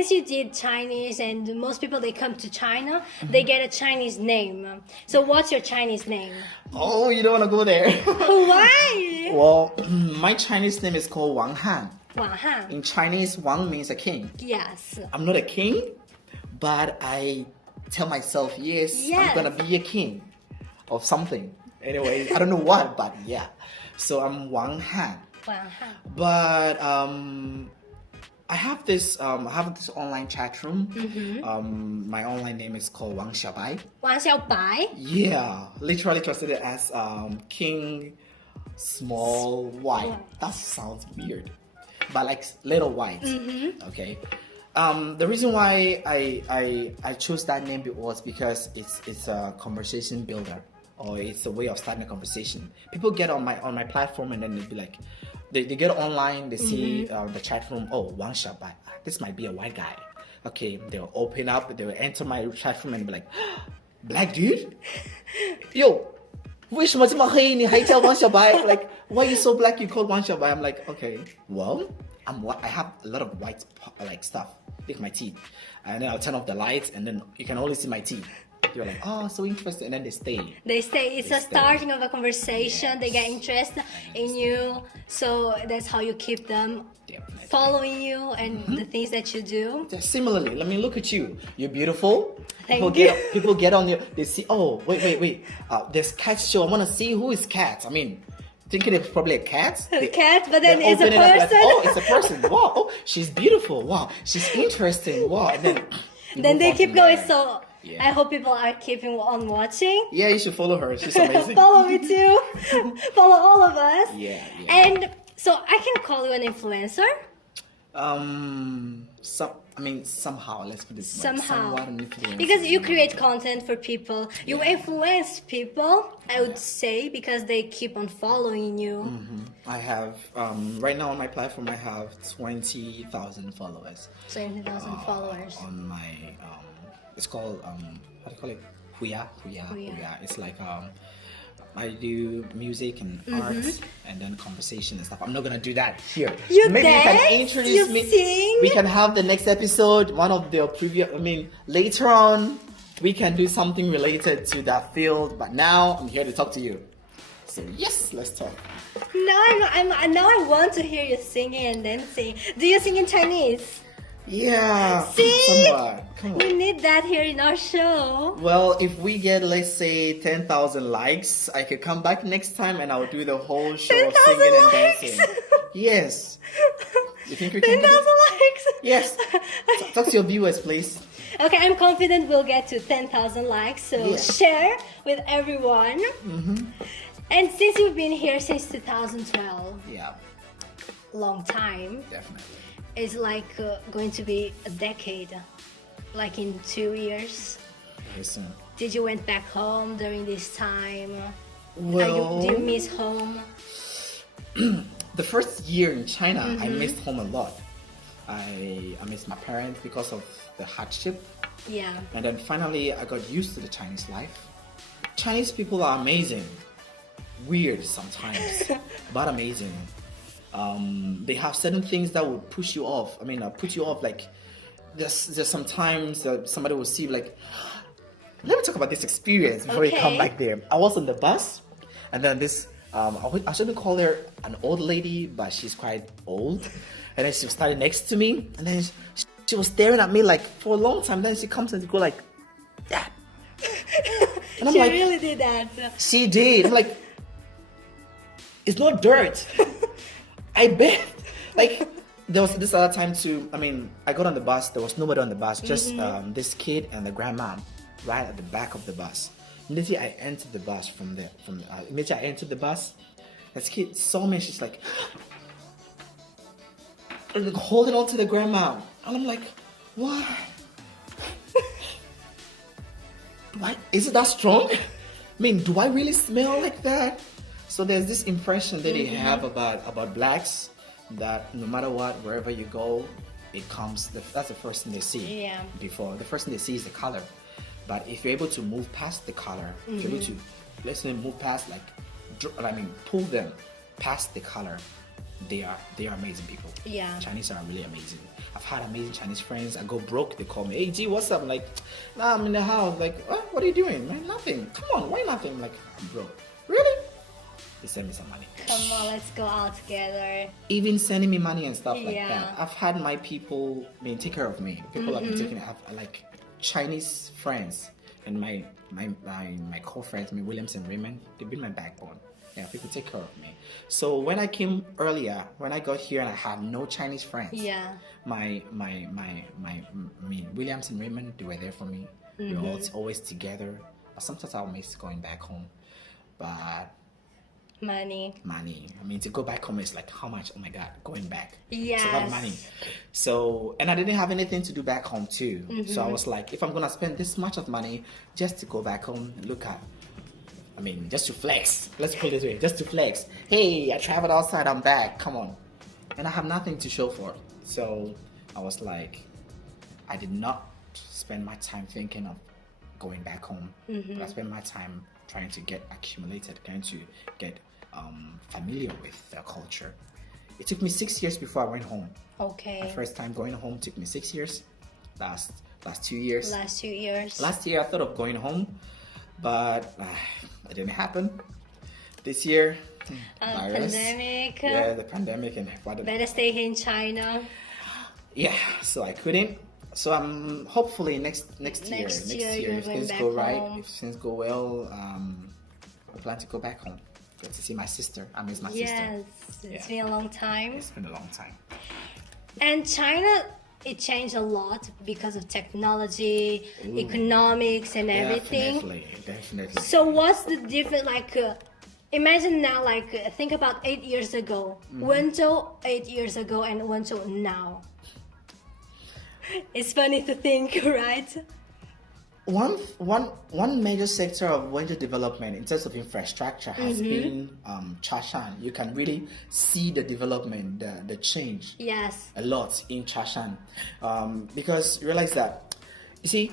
since you did Chinese and most people they come to China, they get a Chinese name. So what's your Chinese name? Oh, you don't want to go there. Why? Well, my Chinese name is called Wang Han. Wang Han. In Chinese, Wang means a king. Yes. I'm not a king, but I tell myself, yes. I'm gonna be a king of something. Anyway, I don't know what, but yeah. So I'm Wang Han. Wang Han. But I have this online chat room. My online name is called Wang Xiaobai. Wang Xiaobai. Yeah, literally translated as King Small White. That sounds weird, but like little white. Okay. The reason why I chose that name was because it's a conversation builder, or it's a way of starting a conversation. People get on my platform and then they'd be like, they get online, they see the chat room. Oh, Wang Xiaobai, this might be a white guy. Okay, they'll open up, they'll enter my chat room and be like, black dude, yo. 为什么这么黑？你还叫王小白？ Like, why you so black? You called Wang Xiaobai? I'm like, okay, well, I have a lot of white like stuff, like my teeth, and then I'll turn off the lights, and then you can only see my teeth. You're like, oh, so interesting, and then they stay. They stay. It's a starting of a conversation. Yes. They get interested in you, so that's how you keep them following you and the things that you do. Similarly, let me look at you. You're beautiful. Thank you. People get on you. They see. Oh, wait. There's cat show. I want to see who is cat. I mean, thinking it's probably a cat. A cat, but then it's a person. Like, oh, it's a person. Wow. Oh, she's beautiful. Wow. She's interesting. Wow. And then they keep going. So yeah. I hope people are keeping on watching. Yeah, you should follow her. She's amazing. Follow me too. Follow all of us. Yeah. And so I can call you an influencer. Somehow, let's put it this way. Somehow. Somewhat an influencer. Because you create content for people. You influence people, I would say, because they keep on following you. I have, right now on my platform, I have 20,000 followers. 20,000 followers. On my, it's called, how do you call it? Huya. It's like, I do music and art and then conversation and stuff. I'm not gonna do that here. Maybe you can dance? introduce You me. sing? We can have the next episode, one of the previous. Later on, we can do something related to that field. But now I'm here to talk to you. So yes, let's talk. Now I want to hear you singing and dancing. Do you sing in Chinese? Yeah. See? Somewhat. Come on. We need that here in our show. Well, if we get, let's say, 10,000 likes, I could come back next time and I'll do the whole show of 10,000 singing and likes? dancing. Yes. You think we can 10,000 do it? likes? Yes. Talk to your viewers, please. Okay, I'm confident we'll get to 10,000 likes. So Yeah. share with everyone. And since you've been here since 2012, Yeah, long time. definitely. It's like going to be a decade, like in 2 years. Very soon. Did you went back home during this time? Well, Do you miss home? the first year in China, I missed home a lot. I missed my parents because of the hardship. Yeah. And then finally, I got used to the Chinese life. Chinese people are amazing. Weird sometimes, but amazing. They have certain things that would push you off. Put you off. Like, there's sometimes somebody will see like, let me talk about this experience before you come back there. I was on the bus, and then this, I shouldn't call her an old lady, but she's quite old. And then she was standing next to me, and then she was staring at me like for a long time. Then she comes and go like, that. And I'm She like, really did that. she did. I'm like, it's not dirt. I bet. Like, there was this other time too. I got on the bus. There was nobody on the bus. Just this kid and the grandma right at the back of the bus. Immediately I entered the bus this kid saw me. She's like holding on to the grandma. And I'm like, what? Is it that strong? Do I really smell like that? So there's this impression that they have about blacks, that no matter what, wherever you go, it comes. That's the first thing they see. Yeah. Before the first thing they see is the color, but if you're able to move past the color, if you're able to, let's say, move past pull them past the color, they are amazing people. Yeah. Chinese are really amazing. I've had amazing Chinese friends. I go broke, they call me, hey G, what's up? I'm like, nah, I'm in the house. Like, what are you doing? Man, nothing. Come on, why nothing? I'm like, I'm broke. Really? They send me some money. Come on, let's go out together. Even sending me money and stuff like Yeah. that. I've had my people, take care of me. People have been taking, I have like Chinese friends and my core friends, Williams and Raymond, they've been my backbone. Yeah, people take care of me. So when I came earlier, when I got here and I had no Chinese friends, Yeah. my Williams and Raymond, they were there for me. We were always together. But sometimes I'll miss going back home. But Money. to go back home is like how much? Oh my God, going back. Yes. It's a lot of money. So, and I didn't have anything to do back home too. So I was like, if I'm gonna spend this much of money just to go back home, just to flex. Let's put it this way, just to flex. Hey, I traveled outside, I'm back. Come on. And I have nothing to show for it. So I was like, I did not spend my time thinking of going back home. But I spent my time trying to get familiar with their culture. It took me 6 years before I went home. Okay. My first time going home took me 6 years. Last 2 years. Last 2 years. Last year I thought of going home, but it didn't happen. This year, virus. Pandemic. Yeah, the pandemic and Better stay here in China. yeah, so I couldn't. So I'm hopefully next year if things go right, if things go well, I plan to go back home. Get to see my sister. I miss my sister. Yes, it's been a long time. It's been a long time. And China, it changed a lot because of technology, economics, and everything. Definitely. So what's the difference? Imagine now, think about 8 years ago, Wenzhou 8 years ago, and Wenzhou now. It's funny to think, right? One major sector of Wenzhou development in terms of infrastructure has been Chashan. You can really see the development, the change. Yes. A lot in Chashan, because realize that, you see,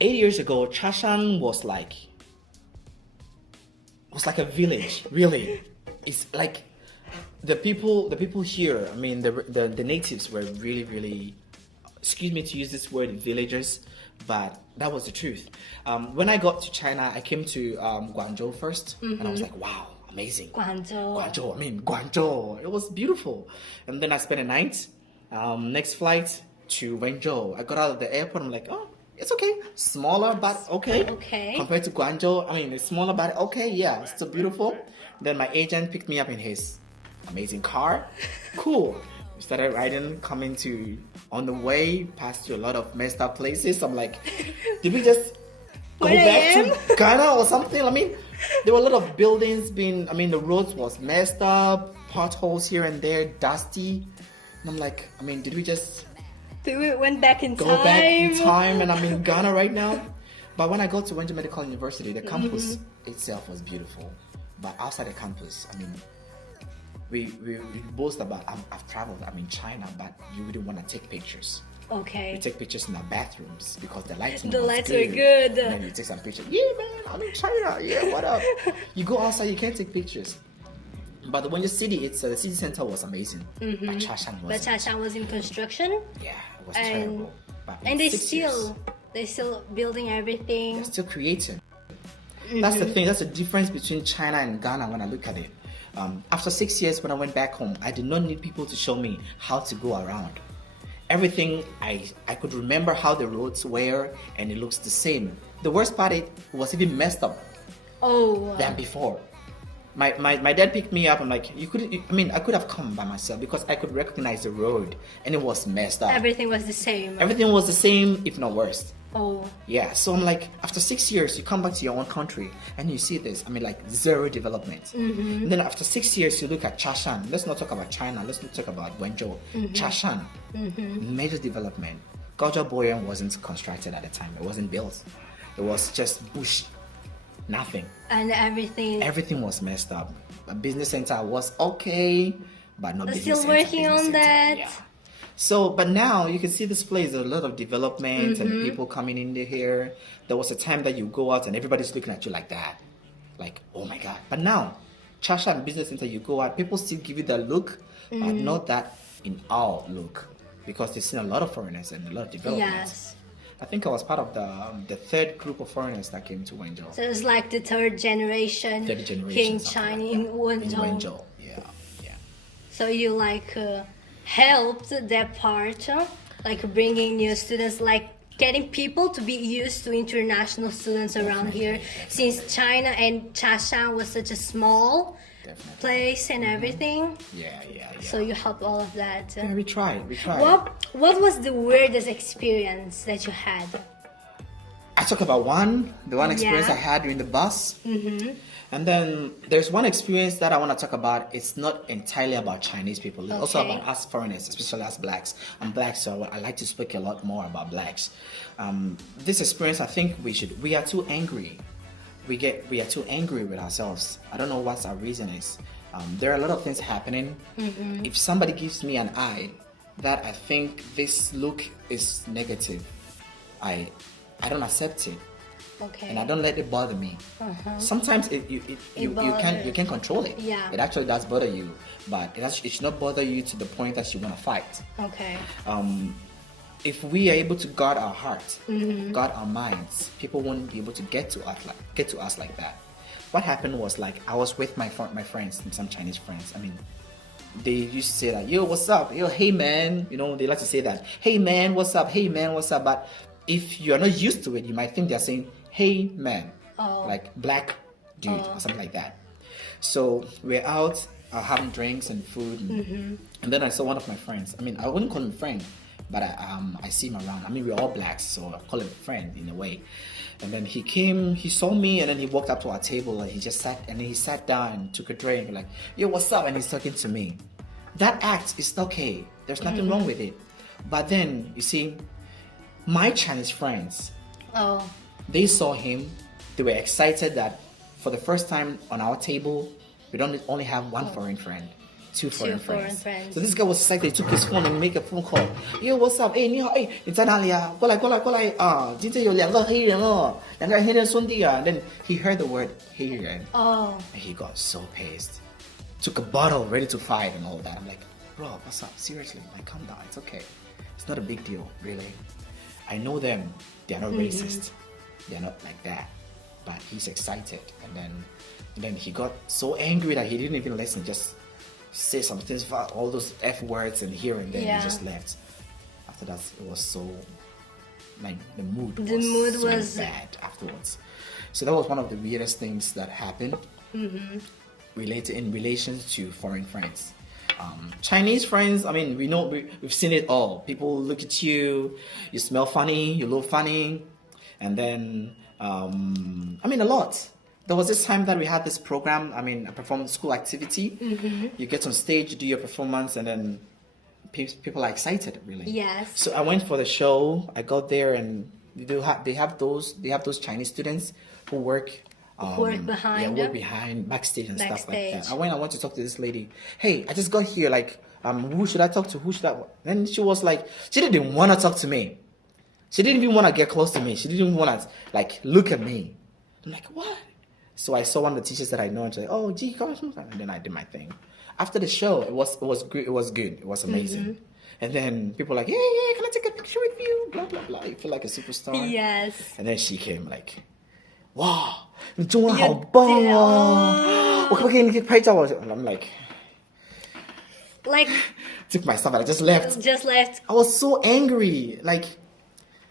8 years ago Chashan was like a village. Really, it's like the people here. The natives were really. Excuse me to use this word, villagers, but that was the truth. When I got to China, I came to Guangzhou first, and I was like, wow, amazing. Guangzhou. It was beautiful. And then I spent a night. Next flight to Wenzhou. I got out of the airport, I'm like, oh, it's okay. Smaller, but okay. Okay. Compared to Guangzhou, it's smaller, but okay, yeah, it's still beautiful. Then my agent picked me up in his amazing car. Cool. We started riding, on the way, past a lot of messed up places. I'm like, did we just go back to Ghana or something? There were a lot of buildings the roads was messed up, potholes here and there, dusty. And I'm like, did we just went back in go back in time and I'm in Ghana right now? But when I got to Wenzhou Medical University, the campus itself was beautiful. But outside the campus, we boast about, I've traveled, China, but you wouldn't want to take pictures. Okay. We take pictures in our bathrooms because the lights were good. And then you take some pictures. Yeah, man, I'm in China. Yeah, what up? You go outside, you can't take pictures. But the Wenzhou city, the city center was amazing. But Chashan was in construction. Yeah, it was terrible. But they're still building everything. They're still creating. That's the thing. That's the difference between China and Ghana when I look at it. After 6 years, when I went back home, I did not need people to show me how to go around. Everything, I could remember how the roads were, and it looks the same. The worst part, it was even messed up than before. My dad picked me up. I'm like, I could have come by myself because I could recognize the road, and it was messed up. Everything was the same. Everything was the same, if not worse. Oh. Yeah, so I'm like, after 6 years, you come back to your own country and you see this. Zero development. And then after 6 years, you look at Chashan. Let's not talk about China. Let's not talk about Wenzhou. Chashan, major development. Boyan wasn't constructed at the time. It wasn't built. It was just bush. Nothing. And everything was messed up. A business center was okay, but not business center. Still working on that. Yeah. So, but now you can see this place, there's a lot of development and people coming in here. There was a time that you go out and everybody's looking at you like that. Like, oh my God. But now, Chasha and business center, you go out, people still give you that look, but not that in our look, because they've seen a lot of foreigners and a lot of developments. Yes. I think I was part of the third group of foreigners that came to Wenzhou. So it's like the third generation here in China, in Wenzhou. In Wenzhou, yeah. So you helped that part, bringing new students, getting people to be used to international students around here, since China and Chashan was such a small place and everything. Yeah. So you helped all of that. Yeah, we tried. What was the weirdest experience that you had? I talk about the one experience I had during the bus. And then there's one experience that I want to talk about. It's not entirely about Chinese people. It's also about us foreigners, especially us blacks. I'm black, so I like to speak a lot more about blacks. This experience, I think we are too angry. We are too angry with ourselves. I don't know what our reason is. There are a lot of things happening. If somebody gives me an eye that I think this look is negative, I don't accept it. Okay. And I don't let it bother me. Sometimes you can't control it. Yeah. It actually does bother you, but it should not bother you to the point that you want to fight. Okay. If we are able to guard our hearts, guard our minds, people won't be able to get to us like that. What happened was, I was with my friends, some Chinese friends. I mean, they used to say that, yo, what's up? Yo, hey man. They like to say that, hey man, what's up? Hey man, what's up? But if you're not used to it, you might think they're saying, hey man, like black dude or something like that. So we're out having drinks and food, and then I saw one of my friends. I mean, I wouldn't call him friend, but I see him around. I mean, we're all blacks, so I call him friend in a way. And then he came, he saw me, and then he walked up to our table, and he just sat down and took a drink, like, yo, what's up? And he's talking to me. That act is okay. There's nothing wrong with it. But then, you see, my Chinese friends, they saw him. They were excited that for the first time on our table, we don't only have one foreign friend, two foreign friends. So this guy was excited. He took his phone and make a phone call. Yo, what's up? Hey, 你好，哎，你在哪里啊？过来啊！今天有两个黑人哦，两个黑人兄弟啊。Then he heard the word 黑人. And he got so pissed. Took a bottle, ready to fight and all that. I'm like, bro, what's up? Seriously, calm down. It's okay. It's not a big deal, really. I know them. They are not racist. They're not like that. But he's excited, and then he got so angry that he didn't even listen. Just say some things about all those F words and here and then he just left. After that, it was so the mood was bad afterwards. So that was one of the weirdest things that happened in relation to foreign friends. Chinese friends, I mean, we know we've seen it all. People look at you, you smell funny, you look funny. And then, I mean, a lot. There was this time that we had this program, a performance school activity. You get on stage, you do your performance, and then people are excited, really. Yes. So I went for the show. I got there, and they have those Chinese students who work behind, backstage and stuff like that. I went to talk to this lady. Hey, I just got here. Who should I talk to? And she was like, she didn't want to talk to me. She didn't even want to get close to me. She didn't even want to look at me. I'm like, what? So I saw one of the teachers that I know and she's like, oh, gee, come on. And then I did my thing. After the show, it was good. It was good. It was amazing. And then people were like, hey, can I take a picture with you? Blah, blah, blah. You feel like a superstar. Yes. And then she came like, wow, 你中文好棒哦！我可不可以你拍照我 I'm like took my stuff and I just left. I was so angry.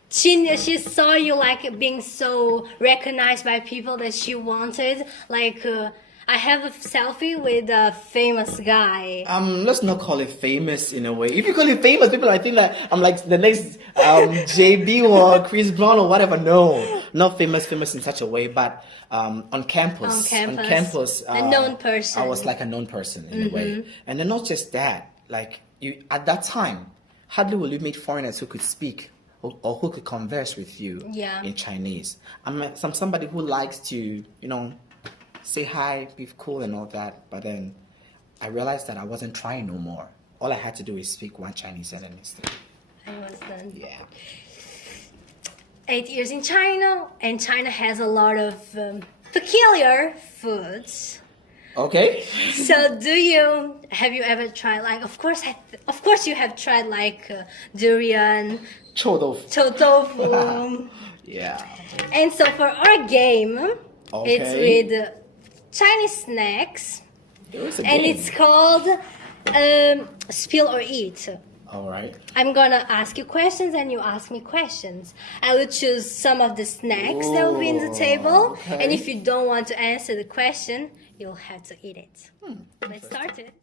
She saw you being so recognized by people that she wanted. I have a selfie with a famous guy. Let's not call it famous in a way. If you call it famous, people might think that I'm like the next JB or Chris Brown or whatever. No, not famous in such a way. But on campus, a known person. I was like a known person in a way. And then not just that. You at that time, hardly will you meet foreigners who could speak or who could converse with you in Chinese. I'm somebody who likes to, say hi, be cool and all that. But then I realized that I wasn't trying no more. All I had to do is speak one Chinese sentence. I was done. Yeah. 8 years in China, and China has a lot of peculiar foods. Okay. So have you ever tried, like, of course you have tried, like, durian, Chodofu. tofu. Yeah. And so for our game, it's Okay. with Chinese snacks, There is a and game. it's called Spill or Eat. All right. I'm gonna ask you questions and you ask me questions. I will choose some of the snacks that will be in the table, okay. and if you don't want to answer the question, you'll have to eat it. Let's start it.